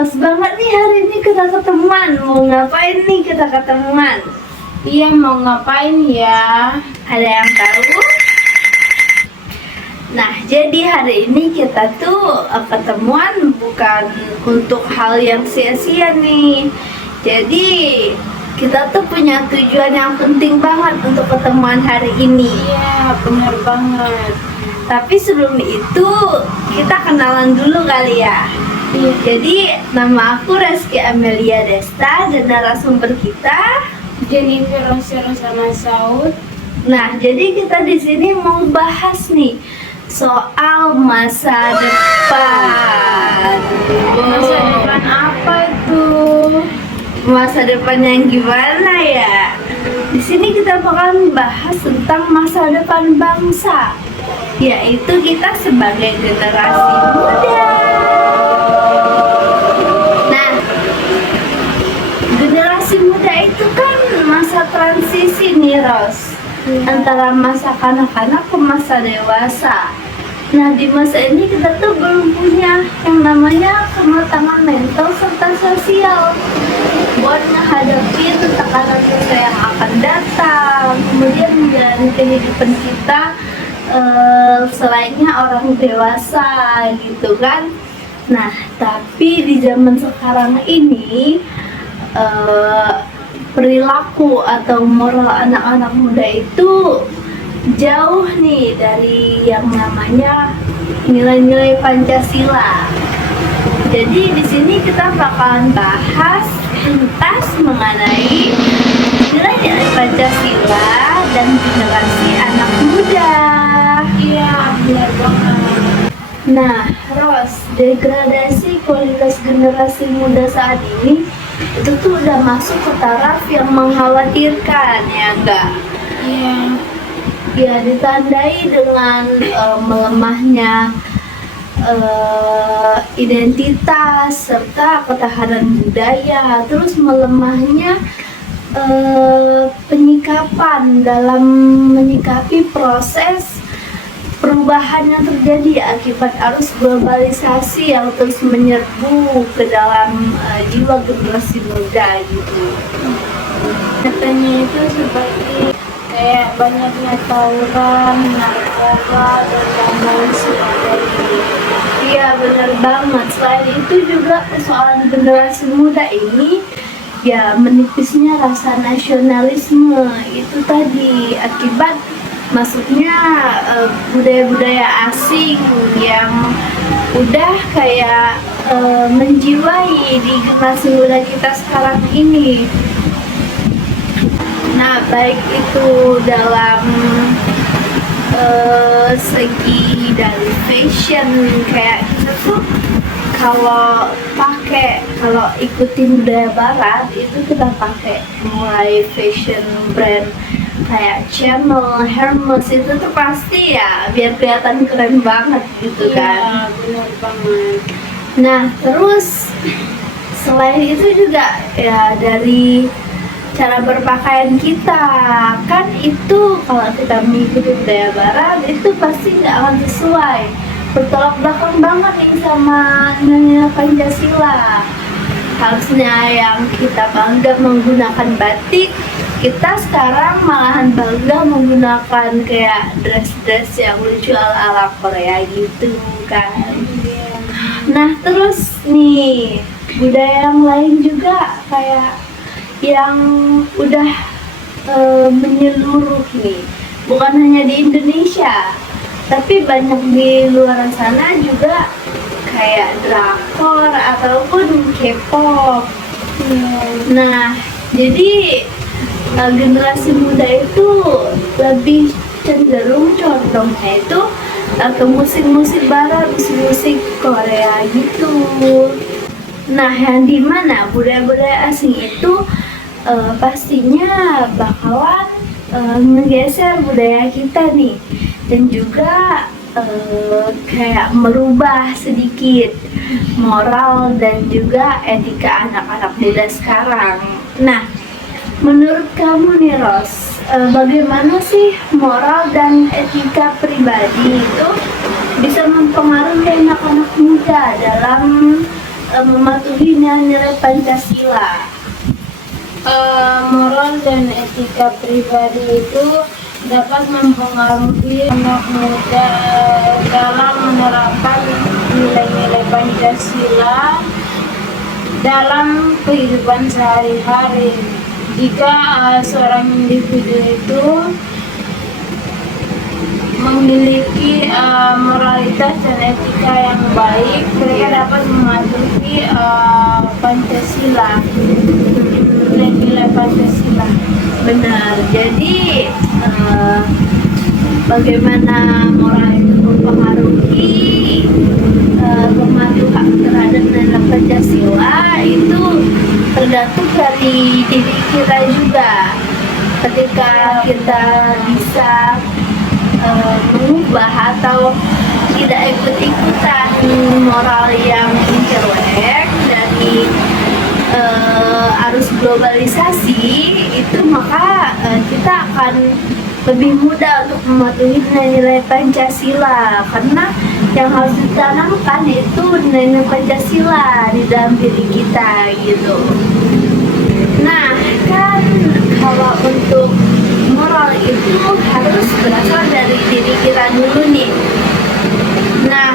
pas banget nih hari ini kita ketemuan. Mau ngapain nih kita ketemuan? Iya, mau ngapain ya? Ada yang tahu? Nah, jadi hari ini kita tuh ketemuan bukan untuk hal yang sia-sia nih. Jadi kita tuh punya tujuan yang penting banget untuk ketemuan hari ini. Iya, benar banget. Tapi sebelum itu kita kenalan dulu kali ya. Iya. Jadi nama aku Reski Amelia Desta dan narasumber kita. Jennifer Rosana Saud. Nah, jadi kita di sini mau bahas nih soal masa depan. Masa depan apa itu? Masa depan yang gimana ya? Di sini kita bakalan bahas tentang masa depan bangsa, yaitu kita sebagai generasi muda. Nah, generasi muda itu kan masa transisi nih, Ros, antara masa kanak-kanak ke masa dewasa. Nah, di masa ini kita tuh belum punya yang namanya kematangan mental serta sosial buat menghadapi tekanan-tekanan yang akan datang, kemudian menjalani kehidupan kita selainnya orang dewasa gitu kan. Nah, tapi di zaman sekarang ini perilaku atau moral anak-anak muda itu jauh nih dari yang namanya nilai-nilai Pancasila. Jadi di sini kita bakalan bahas tuntas mengenai nilai-nilai Pancasila dan generasi anak muda. Iya, benar banget. Nah, Ros, degradasi kualitas generasi muda saat ini itu tuh udah masuk ke taraf yang mengkhawatirkan, ya enggak? Iya. Ya, ditandai dengan melemahnya identitas serta ketahanan budaya, terus melemahnya penyikapan dalam menyikapi proses perubahan yang terjadi akibat arus globalisasi yang terus menyerbu ke dalam jiwa generasi muda gitu. Katanya itu seperti kayak banyaknya tawuran, narkoba, dan lain-lain sebagainya. Iya, benar banget. Selain itu juga persoalan generasi muda ini ya menipisnya rasa nasionalisme itu tadi akibat masuknya budaya-budaya asing yang udah kayak menjiwai di generasi muda kita sekarang ini. Nah, baik itu dalam segi dari fashion, kayak kita tuh kalau ikutin budaya barat itu kita pakai mulai fashion brand kayak Chanel, Hermes itu tuh pasti ya biar kelihatan keren banget gitu kan. Iya, benar banget. Nah, terus selain itu juga ya dari cara berpakaian kita kan itu kalau kita mengikuti budaya barat itu pasti nggak akan sesuai, bertolak belakang banget nih sama nilai Pancasila. Harusnya yang kita bangga menggunakan batik, kita sekarang malahan bangga menggunakan kayak dress-dress yang lucu ala-ala Korea gitu kan. Nah, terus nih budaya yang lain juga kayak yang udah menyeluruh nih, bukan hanya di Indonesia tapi banyak di luar sana juga, kayak drakor ataupun K-pop. Nah, jadi generasi muda itu lebih cenderung condongnya itu ke musik-musik barat, musik-musik Korea gitu. Nah, yang dimana budaya-budaya asing itu pastinya bakalan menggeser budaya kita nih, dan juga kayak merubah sedikit moral dan juga etika anak-anak muda sekarang. Nah, menurut kamu nih Ros, bagaimana sih moral dan etika pribadi itu bisa mempengaruhi anak-anak muda dalam mematuhi nilai Pancasila? Moral dan etika pribadi itu dapat mempengaruhi anak muda dalam menerapkan nilai-nilai Pancasila dalam kehidupan sehari-hari. Jika seorang individu itu memiliki moralitas dan etika yang baik, mereka dapat mematuhi Pancasila, nilai-nilai Pancasila. Benar. Jadi bagaimana moral itu mempengaruhi pematuhan terhadap nilai Pancasila itu tergantung dari diri kita juga. Ketika kita bisa mengubah atau tidak ikut-ikutan moral yang jelek dari arus globalisasi itu, maka kita akan lebih mudah untuk mematuhi nilai-nilai Pancasila, karena yang harus ditanamkan itu nilai-nilai Pancasila di dalam diri kita gitu. Nah, kan kalau untuk moral itu harus berasal dari diri kita dulu nih. Nah,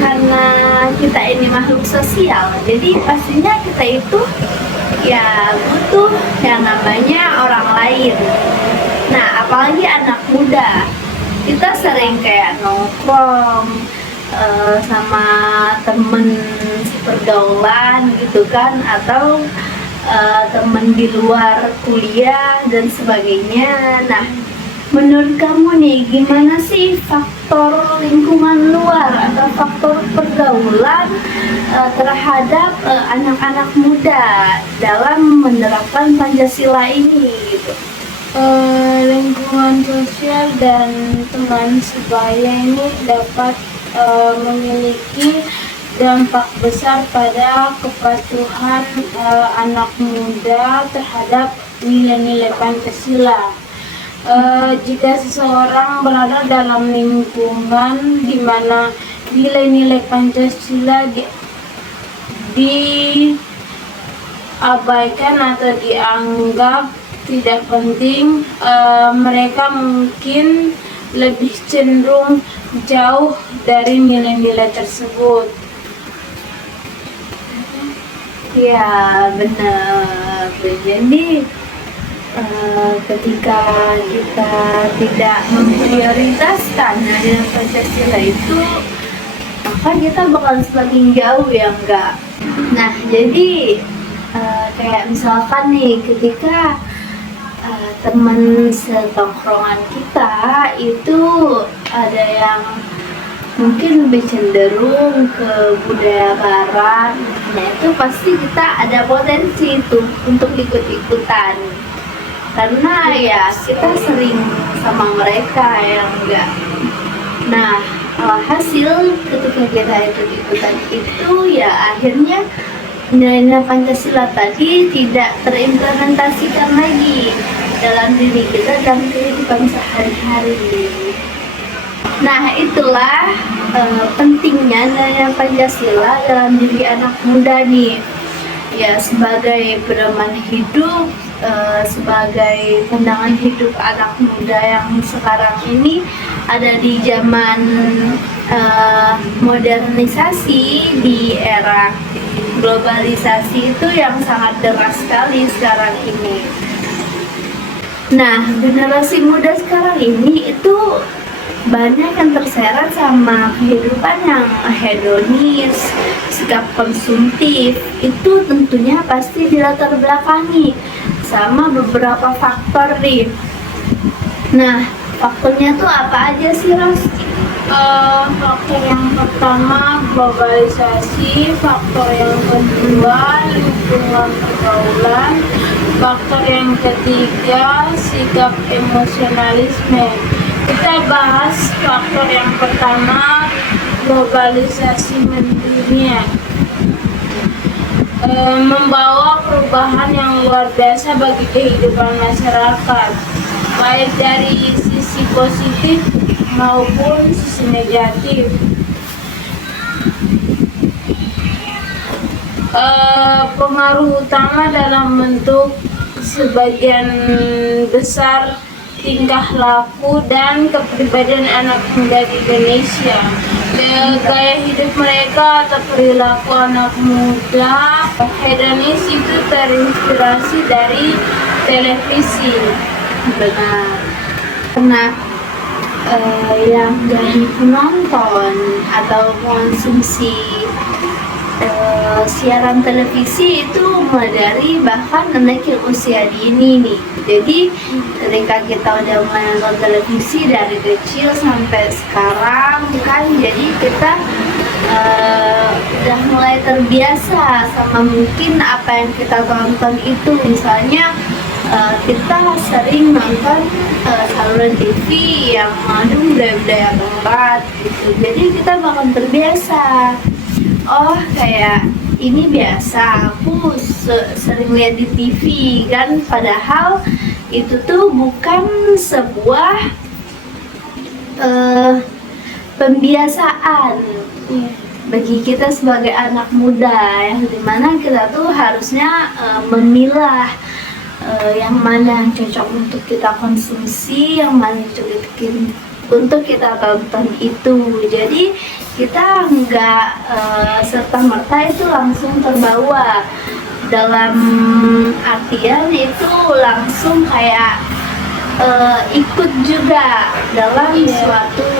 karena kita ini makhluk sosial, jadi pastinya kita itu ya butuh yang namanya orang lain. Nah, apalagi anak muda, kita sering kayak nongkrong sama temen pergaulan gitu kan, atau temen di luar kuliah dan sebagainya. Nah, menurut kamu nih, gimana sih faktor lingkungan luar atau faktor pergaulan terhadap anak-anak muda dalam menerapkan Pancasila ini gitu? Lingkungan sosial dan teman sebaya ini dapat memiliki dampak besar pada kepatuhan anak muda terhadap nilai-nilai Pancasila. Jika seseorang berada dalam lingkungan di mana nilai-nilai Pancasila diabaikan atau dianggap tidak penting, mereka mungkin lebih cenderung jauh dari nilai-nilai tersebut. Ya, benar. Jadi ketika kita tidak memprioritaskan nilai Pancasila itu, maka kita bakal semakin jauh ya enggak. Nah, jadi kayak misalkan nih, ketika teman setongkrongan kita itu ada yang mungkin lebih cenderung ke budaya barat, nah itu pasti kita ada potensi itu untuk ikut-ikutan, karena ya kita sering sama mereka yang enggak. Nah, hasil ketika kita ikut-ikutan itu ya akhirnya nilai-nilai Pancasila tadi tidak terimplementasikan lagi dalam diri kita dan kehidupan sehari-hari. Nah, itulah pentingnya nilai Pancasila dalam diri anak muda nih. Ya, sebagai pedoman hidup, sebagai pandangan hidup anak muda yang sekarang ini ada di zaman modernisasi, di era globalisasi itu yang sangat deras sekali sekarang ini. Nah, generasi muda sekarang ini itu banyak yang terseret sama kehidupan yang hedonis, sikap konsumtif. Itu tentunya pasti dilatar belakangi sama beberapa faktor nih. Nah, faktornya tuh apa aja sih, Ros? Faktor yang pertama globalisasi, faktor yang kedua lingkungan pergaulan, faktor yang ketiga sikap emosionalisme. Kita bahas faktor yang pertama, globalisasi mendunia. Membawa perubahan yang luar biasa bagi kehidupan masyarakat, baik dari sisi positif maupun sisi negatif. pengaruh utama dalam bentuk sebagian besar tingkah laku dan kepribadian anak muda di Indonesia. Gaya hidup mereka atau perilaku anak muda hedonis itu terinspirasi dari televisi. Benar. Karena yang jadi penonton atau konsumsi siaran televisi itu mulai dari bahkan anak yang usia dini nih. Jadi ketika kita udah mulai nonton televisi dari kecil sampai sekarang kan, jadi kita udah mulai terbiasa sama mungkin apa yang kita tonton itu. Misalnya kita sering nonton saluran TV yang mengandung budaya-budaya barat gitu, jadi kita bakal terbiasa. Oh, kayak ini biasa, aku sering lihat di TV kan, padahal itu tuh bukan sebuah pembiasaan bagi kita sebagai anak muda, yang dimana kita tuh harusnya memilah yang mana yang cocok untuk kita konsumsi, yang mana yang cocok untuk kita tonton itu. Jadi kita nggak serta-merta itu langsung terbawa, dalam artian itu langsung kayak ikut juga dalam suatu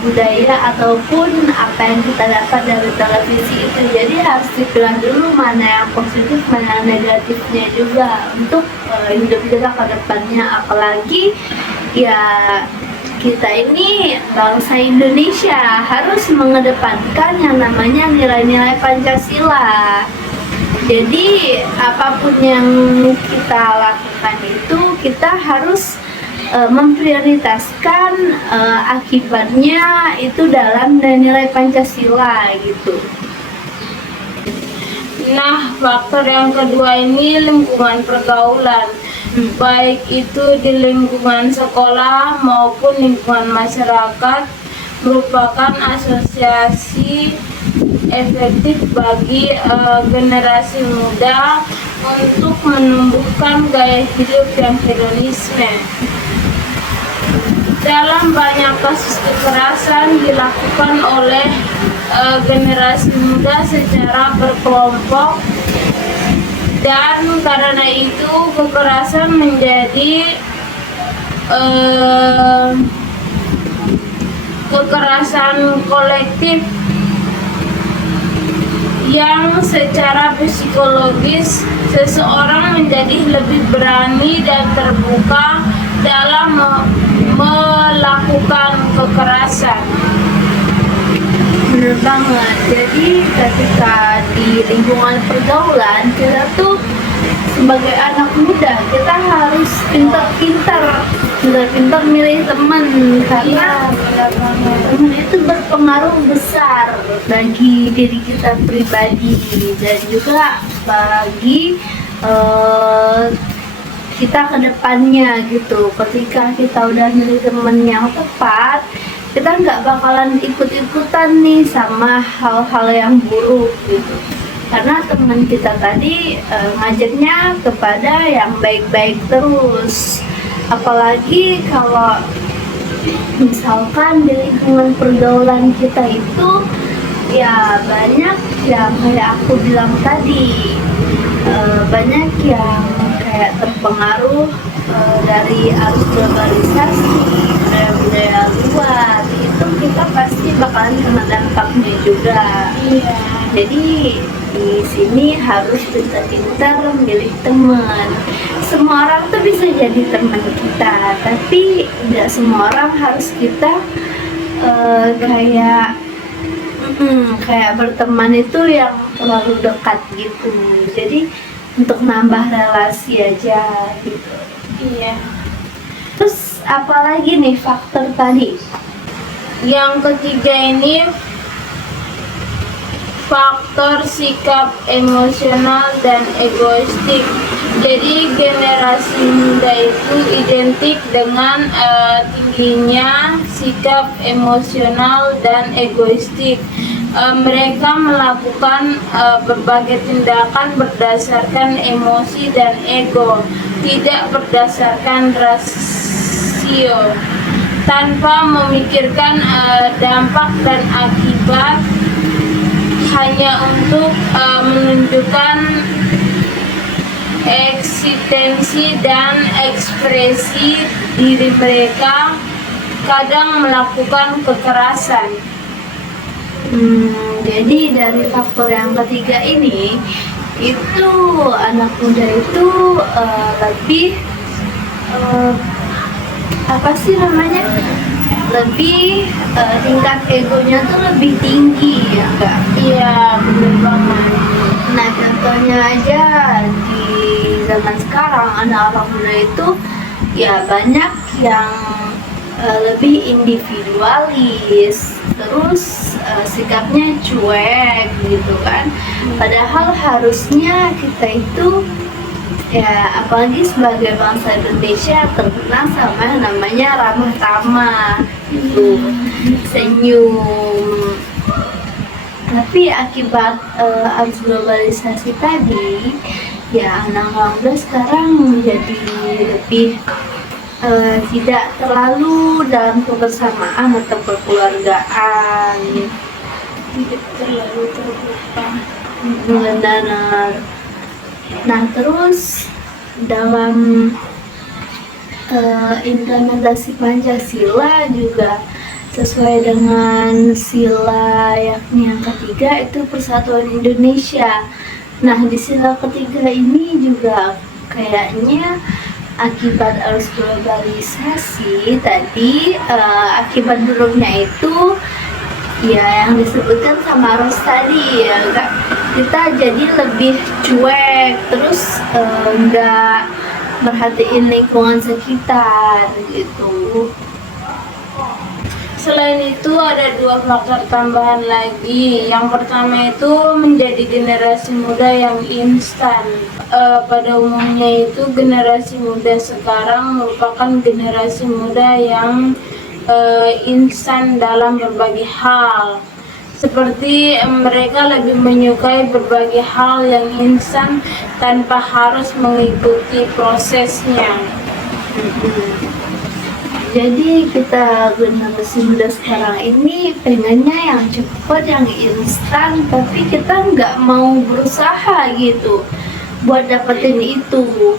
budaya ataupun apa yang kita dapat dari televisi itu. Jadi harus dipilah dulu mana yang positif, mana yang negatifnya juga untuk hidup kita ke depannya. Apalagi ya kita ini bangsa Indonesia harus mengedepankan yang namanya nilai-nilai Pancasila. Jadi apapun yang kita lakukan itu kita harus memprioritaskan akibatnya itu dalam nilai Pancasila gitu. Nah, faktor yang kedua ini lingkungan pergaulan, baik itu di lingkungan sekolah maupun lingkungan masyarakat, merupakan asosiasi efektif bagi generasi muda untuk menumbuhkan gaya hidup yang hedonisme. Dalam banyak kasus kekerasan dilakukan oleh generasi muda secara berkelompok, dan karena itu kekerasan menjadi kekerasan kolektif yang secara psikologis seseorang menjadi lebih berani dan terbuka dalam melakukan kekerasan. Bener banget. Jadi ketika di lingkungan pergaulan, kita tuh sebagai anak muda kita harus pintar-pintar milih teman, karena teman itu berpengaruh besar bagi diri kita pribadi dan juga bagi kita ke depannya gitu. Ketika kita udah milih temen yang tepat, kita nggak bakalan ikut-ikutan nih sama hal-hal yang buruk gitu, karena teman kita tadi ngajaknya kepada yang baik-baik terus. Apalagi kalau misalkan di lingkungan pergaulan kita itu ya banyak yang kayak aku bilang tadi, banyak yang kayak terpengaruh dari arus globalisasi, budaya luar, itu kita pasti bakalan kena dampaknya juga. Jadi di sini harus pintar-pintar memilih teman. Semua orang tuh bisa jadi teman kita, tapi tidak semua orang harus kita kayak berteman itu yang terlalu dekat gitu. Jadi untuk nambah relasi aja gitu. Iya. Terus apalagi nih faktor tadi? Yang ketiga ini faktor sikap emosional dan egoistik. Jadi generasi muda itu identik dengan tingginya sikap emosional dan egoistik. Mereka melakukan berbagai tindakan berdasarkan emosi dan ego, tidak berdasarkan rasio, tanpa memikirkan dampak dan akibat, hanya untuk menunjukkan eksistensi dan ekspresi diri mereka, kadang melakukan kekerasan. Jadi dari faktor yang ketiga ini, itu anak muda itu lebih apa sih namanya? Lebih tingkat egonya tuh lebih tinggi ya enggak? Iya, benar banget. Nah contohnya aja di zaman sekarang anak-anak muda itu ya banyak yang lebih individualis, terus sikapnya cuek gitu kan. Padahal harusnya kita itu ya apalagi sebagai bangsa Indonesia terkenal sama yang namanya ramah tamah gitu, senyum. Tapi akibat arus globalisasi tadi, ya anak-anak muda sekarang menjadi lebih tidak terlalu dalam kebersamaan atau kekeluargaan, Tidak terlalu terbuka. benar. Nah terus dalam implementasi Pancasila juga sesuai dengan sila yakni yang ketiga itu persatuan Indonesia. Nah di sila ketiga ini juga kayaknya akibat arus globalisasi tadi, akibat buruknya itu ya yang disebutkan sama Ros tadi ya Kak, kita jadi lebih cuek, terus nggak merhatiin lingkungan sekitar gitu. Selain itu ada dua faktor tambahan lagi. Yang pertama itu menjadi generasi muda yang instan. Pada umumnya itu generasi muda sekarang merupakan generasi muda yang instan dalam berbagai hal. Seperti mereka lebih menyukai berbagai hal yang instan tanpa harus mengikuti prosesnya. Jadi kita generasi muda sekarang ini pengennya yang cepat, yang instan, tapi kita nggak mau berusaha gitu buat dapetin itu.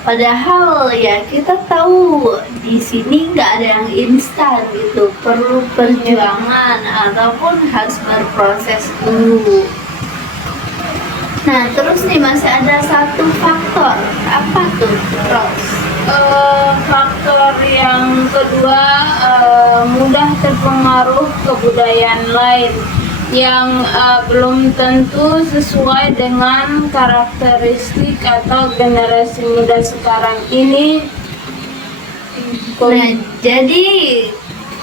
Padahal ya kita tahu di sini nggak ada yang instan gitu, perlu perjuangan ataupun harus berproses dulu. Nah terus nih masih ada satu faktor, apa tuh Rose? Faktor yang kedua, mudah terpengaruh kebudayaan lain yang belum tentu sesuai dengan karakteristik atau generasi muda sekarang ini. Nah, jadi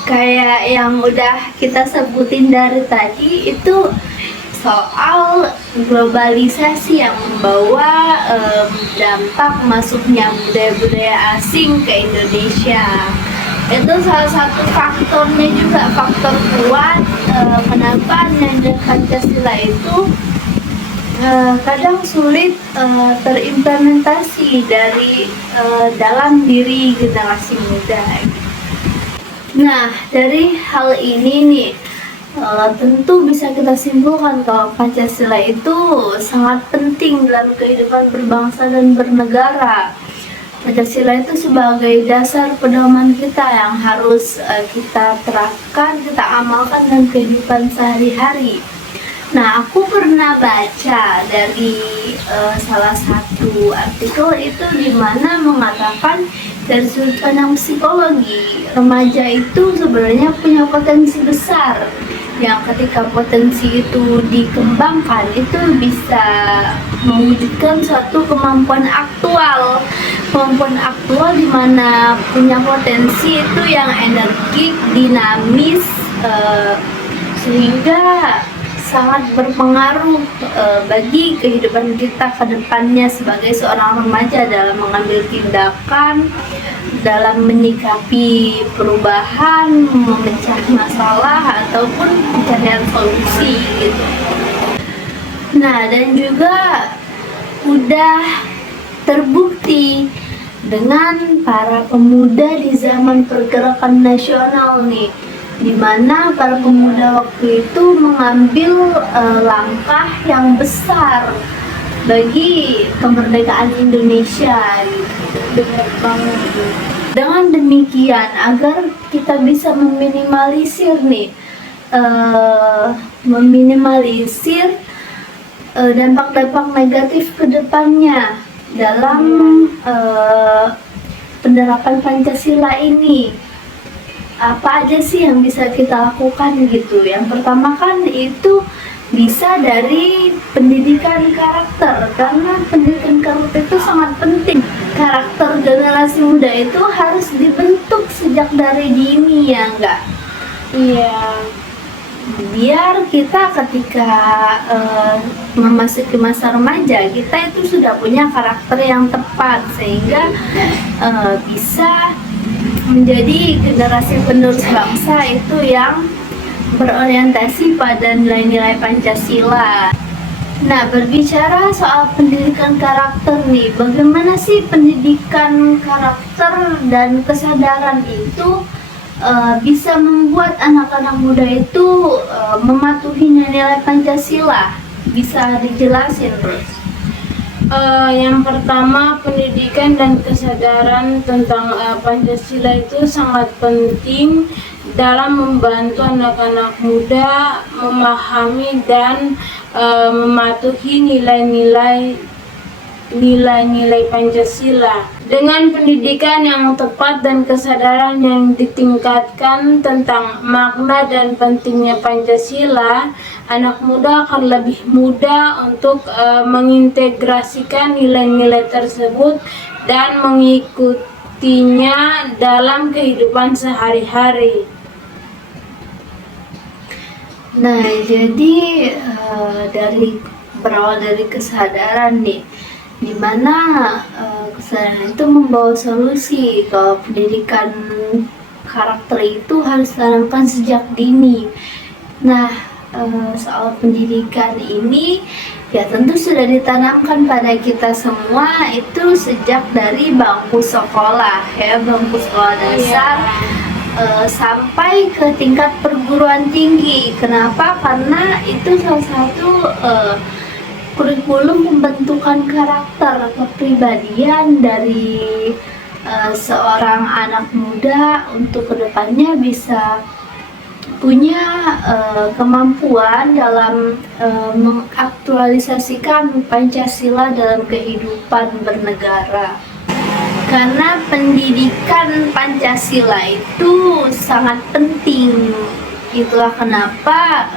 kayak yang udah kita sebutin dari tadi itu soal globalisasi yang membawa dampak masuknya budaya-budaya asing ke Indonesia. Itu salah satu faktornya juga, faktor kuat kenapa nilai Pancasila itu kadang sulit terimplementasi dari dalam diri generasi muda. Nah, dari hal ini nih tentu bisa kita simpulkan kalau Pancasila itu sangat penting dalam kehidupan berbangsa dan bernegara. Pancasila itu sebagai dasar pedoman kita yang harus kita terapkan, kita amalkan dalam kehidupan sehari-hari. Nah, aku pernah baca dari salah satu artikel itu di mana mengatakan dari sudut pandang psikologi, remaja itu sebenarnya punya potensi besar yang ketika potensi itu dikembangkan itu bisa mewujudkan suatu kemampuan aktual di mana punya potensi itu yang energik, dinamis, sehingga sangat berpengaruh bagi kehidupan kita ke depannya sebagai seorang remaja dalam mengambil tindakan dalam menyikapi perubahan, memecah masalah ataupun pencarian solusi gitu. Nah, dan juga udah terbukti dengan para pemuda di zaman pergerakan nasional nih, di mana para pemuda waktu itu mengambil langkah yang besar bagi kemerdekaan Indonesia gitu. Benar banget. Dengan demikian, agar kita bisa meminimalisir nih, dampak-dampak negatif ke depannya dalam penerapan Pancasila ini. Apa aja sih yang bisa kita lakukan gitu? Yang pertama kan itu bisa dari pendidikan karakter, karena pendidikan karakter itu sangat penting. Karakter generasi muda itu harus dibentuk sejak dari dini, ya enggak? Iya. Biar kita ketika memasuki masa remaja, kita itu sudah punya karakter yang tepat, sehingga bisa menjadi generasi penerus bangsa itu yang berorientasi pada nilai-nilai Pancasila. Nah, berbicara soal pendidikan karakter nih, bagaimana sih pendidikan karakter dan kesadaran itu bisa membuat anak-anak muda itu mematuhi nilai Pancasila? Bisa dijelasin, Bros? Yang pertama, pendidikan dan kesadaran tentang Pancasila itu sangat penting dalam membantu anak-anak muda memahami dan mematuhi nilai-nilai Pancasila. Dengan pendidikan yang tepat dan kesadaran yang ditingkatkan tentang makna dan pentingnya Pancasila, anak muda akan lebih mudah untuk mengintegrasikan nilai-nilai tersebut dan mengikutinya dalam kehidupan sehari-hari. Nah, jadi berawal dari kesadaran nih, dimana kesadaran itu membawa solusi. Kalau pendidikan karakter itu harus ditanamkan sejak dini. Nah, soal pendidikan ini ya tentu sudah ditanamkan pada kita semua itu sejak dari bangku sekolah, ya, bangku sekolah dasar. Sampai ke tingkat perguruan tinggi. Kenapa? Karena itu salah satu kurikulum pembentukan karakter kepribadian dari seorang anak muda untuk kedepannya bisa punya kemampuan dalam mengaktualisasikan Pancasila dalam kehidupan bernegara. Karena pendidikan Pancasila itu sangat penting. Itulah kenapa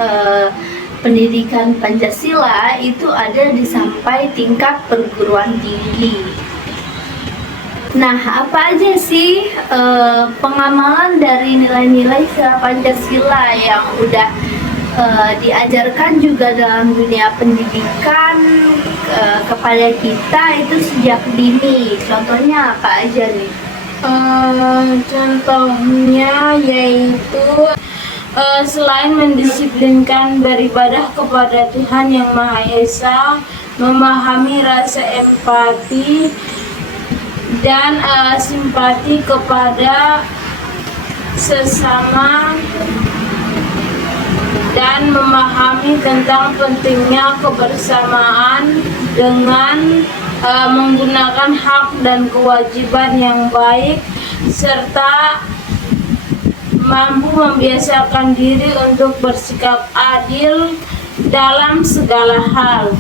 pendidikan Pancasila itu ada di sampai tingkat perguruan tinggi. Nah, apa aja sih pengamalan dari nilai-nilai Pancasila yang udah diajarkan juga dalam dunia pendidikan kepada kita itu sejak dini? Contohnya apa aja nih? Contohnya yaitu selain mendisiplinkan beribadah kepada Tuhan Yang Maha Esa, memahami rasa empati dan simpati kepada sesama, dan memahami tentang pentingnya kebersamaan dengan menggunakan hak dan kewajiban yang baik, serta mampu membiasakan diri untuk bersikap adil dalam segala hal.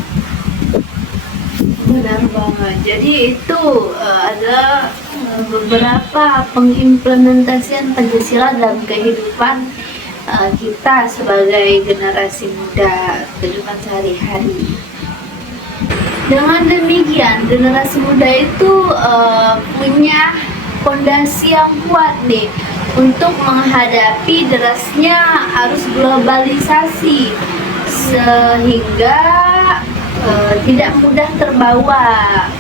Benar banget. Jadi itu ada beberapa pengimplementasian Pancasila dalam kehidupan kita sebagai generasi muda, kehidupan sehari-hari. Dengan demikian, generasi muda itu punya fondasi yang kuat nih untuk menghadapi derasnya arus globalisasi, sehingga tidak mudah terbawa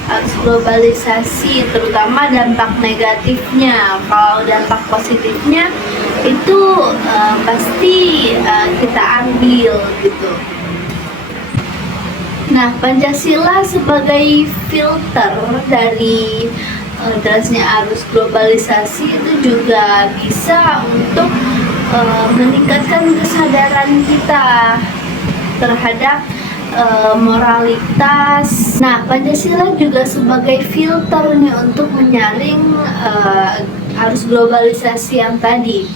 arus globalisasi, terutama dampak negatifnya. Kalau dampak positifnya itu pasti kita ambil gitu. Nah, Pancasila sebagai filter dari derasnya arus globalisasi itu juga bisa untuk meningkatkan kesadaran kita terhadap moralitas. Nah, Pancasila juga sebagai filter nih untuk menyaring arus globalisasi yang tadi.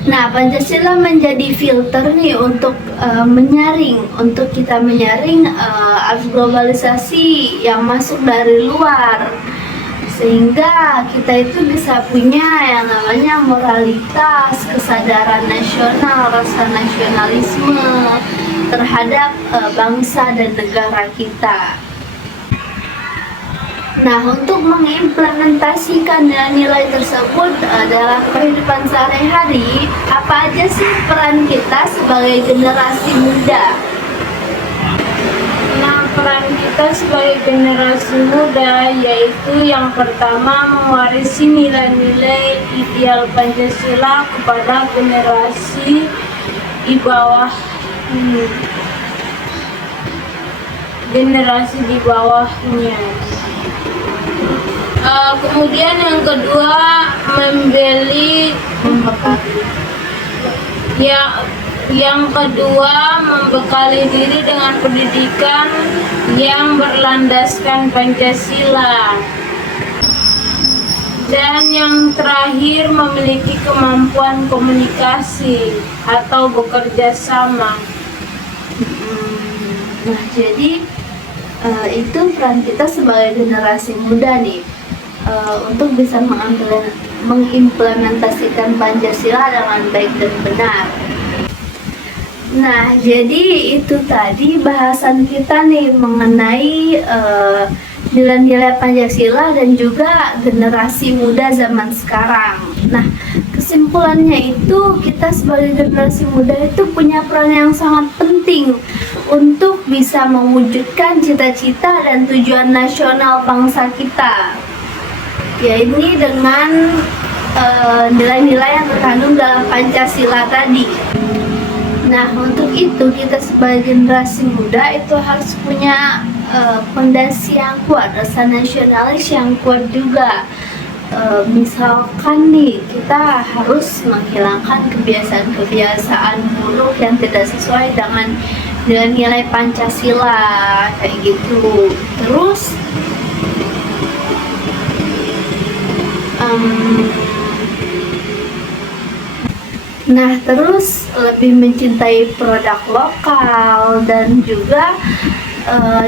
Nah, Pancasila menjadi filter nih untuk untuk kita menyaring arus globalisasi yang masuk dari luar, sehingga kita itu bisa punya yang namanya moralitas, kesadaran nasional, rasa nasionalisme terhadap bangsa dan negara kita. Nah, untuk mengimplementasikan nilai-nilai tersebut dalam kehidupan sehari-hari, apa aja sih peran kita sebagai generasi muda? Nah, peran kita sebagai generasi muda yaitu yang pertama mewarisi nilai-nilai ideal Pancasila kepada generasi di bawah di bawahnya. Kemudian yang kedua membekali diri dengan pendidikan yang berlandaskan Pancasila. Dan yang terakhir memiliki kemampuan komunikasi atau bekerja sama. Nah, jadi itu peran kita sebagai generasi muda nih, untuk bisa mengimplementasikan Pancasila dengan baik dan benar. Nah, jadi itu tadi bahasan kita nih mengenai nilai-nilai Pancasila dan juga generasi muda zaman sekarang. Nah, kesimpulannya itu kita sebagai generasi muda itu punya peran yang sangat penting untuk bisa mewujudkan cita-cita dan tujuan nasional bangsa kita, yaitu dengan nilai-nilai yang terkandung dalam Pancasila tadi. Nah, untuk itu kita sebagai generasi muda itu harus punya fondasi yang kuat, rasa nasionalis yang kuat juga. Misalkan nih, kita harus menghilangkan kebiasaan-kebiasaan buruk yang tidak sesuai dengan nilai-nilai Pancasila kayak gitu. Terus terus lebih mencintai produk lokal dan juga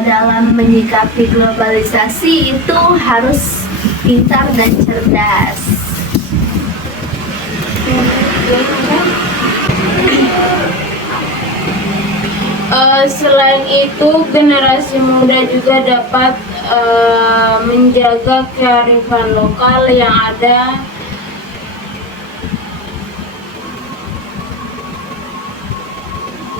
dalam menyikapi globalisasi itu harus pintar dan cerdas. Selain itu, generasi muda juga dapat menjaga kearifan lokal yang ada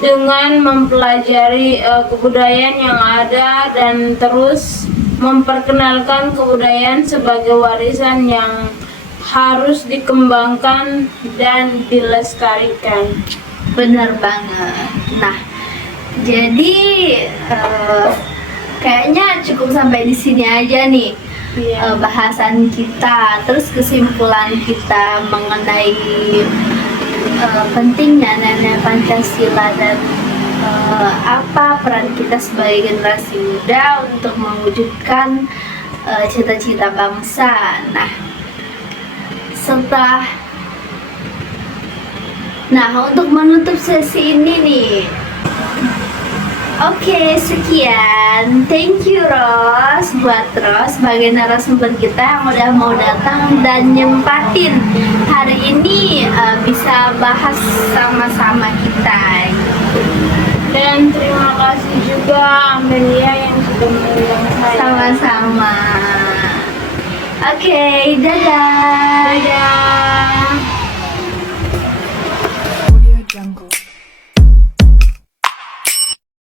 dengan mempelajari kebudayaan yang ada dan terus memperkenalkan kebudayaan sebagai warisan yang harus dikembangkan dan dilestarikan. Benar banget. Nah, jadi kayaknya cukup sampai di sini aja nih bahasan kita. Terus kesimpulan kita mengenai pentingnya nilai Pancasila dan apa peran kita sebagai generasi muda untuk mewujudkan cita-cita bangsa. Untuk menutup sesi ini nih, oke, sekian. Thank you Ros buat Ros sebagai narasumber kita yang udah mau datang dan nyempatin hari ini bisa bahas sama-sama kita. Dan terima kasih juga Amelia yang sudah mengundang saya. Sama-sama. Oke, dadah. Dadah.